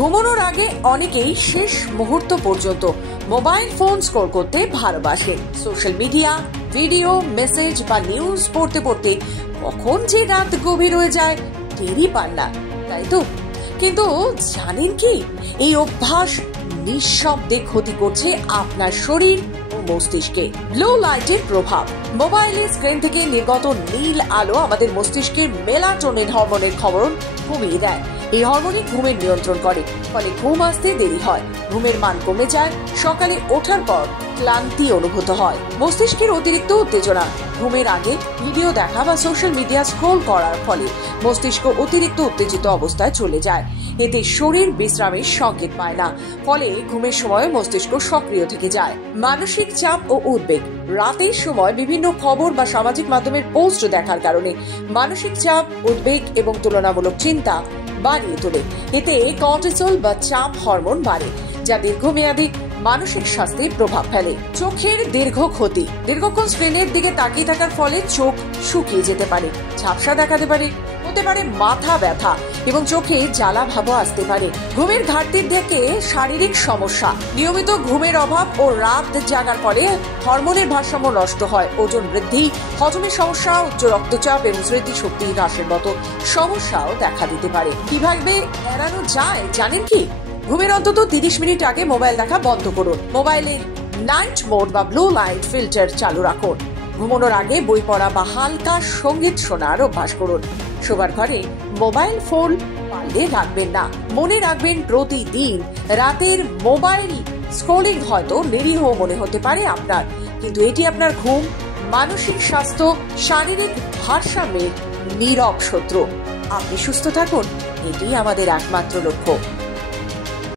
ঘুমানোর আগে অনেকেই শেষ মুহূর্ত পর্যন্ত মোবাইল ফোন স্ক্রল করতে ভালোবাসে। সোশ্যাল মিডিয়া, ভিডিও, মেসেজ বা নিউজ পড়তে পড়তে কখন যে রাত গভীর হয়ে যায় টেরই পান না, তাই তো? কিন্তু জানেন কি, এই অভ্যাস নিঃশব্দে ক্ষতি করছে আপনার শরীর ও মস্তিষ্কে। ব্লু লাইটের প্রভাব। মোবাইলের স্ক্রিন থেকে নির্গত নীল আলো আমাদের মস্তিষ্কের মেলাটোনিন হরমোনের ক্ষরণ কমিয়ে দেয়। এই হরমোনই ঘুমের নিয়ন্ত্রণ করে, ফলে ঘুম আসতে দেরি হয়, ঘুমের মান কমে যায়, সকালে ওঠার পর ক্লান্তি অনুভূত হয়। মস্তিষ্কের অতিরিক্ত উত্তেজনা। ঘুমের আগে ভিডিও দেখা বা সোশ্যাল মিডিয়া স্ক্রল করার ফলে মস্তিষ্ক অতিরিক্ত উত্তেজিত অবস্থায় চলে যায়। এতে শরীর বিশ্রামের সংকেত পায় না, ফলে ঘুমের সময় মস্তিষ্ক সক্রিয় থেকে যায়। মানসিক চাপ ও উদ্বেগ। রাতের সময় বিভিন্ন খবর বা সামাজিক মাধ্যমের পোস্ট দেখার কারণে মানসিক চাপ, উদ্বেগ এবং তুলনামূলক চিন্তা বাড়িয়ে তোলে। এতে কর্টিসল বা চাপ হরমোন বাড়ে, যা দীর্ঘমেয়াদী মানসিক স্বাস্থ্যের প্রভাব ফেলে। চোখের দীর্ঘ ক্ষতি। দীর্ঘক্ষণ স্ক্রিনের দিকে তাকিয়ে থাকার ফলে চোখ শুকিয়ে যেতে পারে, ঝাপসা দেখাতে পারে, হতে পারে মাথা ব্যথা এবং চোখে জ্বালা ভাবও আসতে পারে। ঘুমের ঘাটতির থেকে শারীরিক সমস্যা। নিয়মিত ঘুমের অভাব ও রাত জাগার ফলে হরমোনের ভারসাম্য নষ্ট হয়, ওজন বৃদ্ধি, হজমের সমস্যা, উচ্চ রক্তচাপ এবং স্মৃতিশক্তি হ্রাসের মতো সমস্যাও দেখা দিতে পারে। কিভাবে এড়ানো যায় জানেন কি? ঘুমের অন্তত 30 মিনিট আগে মোবাইল দেখা বন্ধ করুন। মোবাইলের নাইট মোড বা ব্লু লাইট ফিল্টার চালু রাখুন। ঘুমানোর আগে বই পড়া বা হালকা সঙ্গীত শোনার অভ্যাস করুন। শোবার ঘরে মোবাইল ফোন পারলে রাখবেন না। মনে রাখবেন, প্রতিদিন রাতের মোবাইল স্ক্রলিং হয়তো নিরীহ মনে হতে পারে আপনার, কিন্তু এটি আপনার ঘুম, মানসিক স্বাস্থ্য, শারীরিক ভারসাম্যের নীরব শত্রু। আপনি সুস্থ থাকুন, এটি আমাদের একমাত্র লক্ষ্য।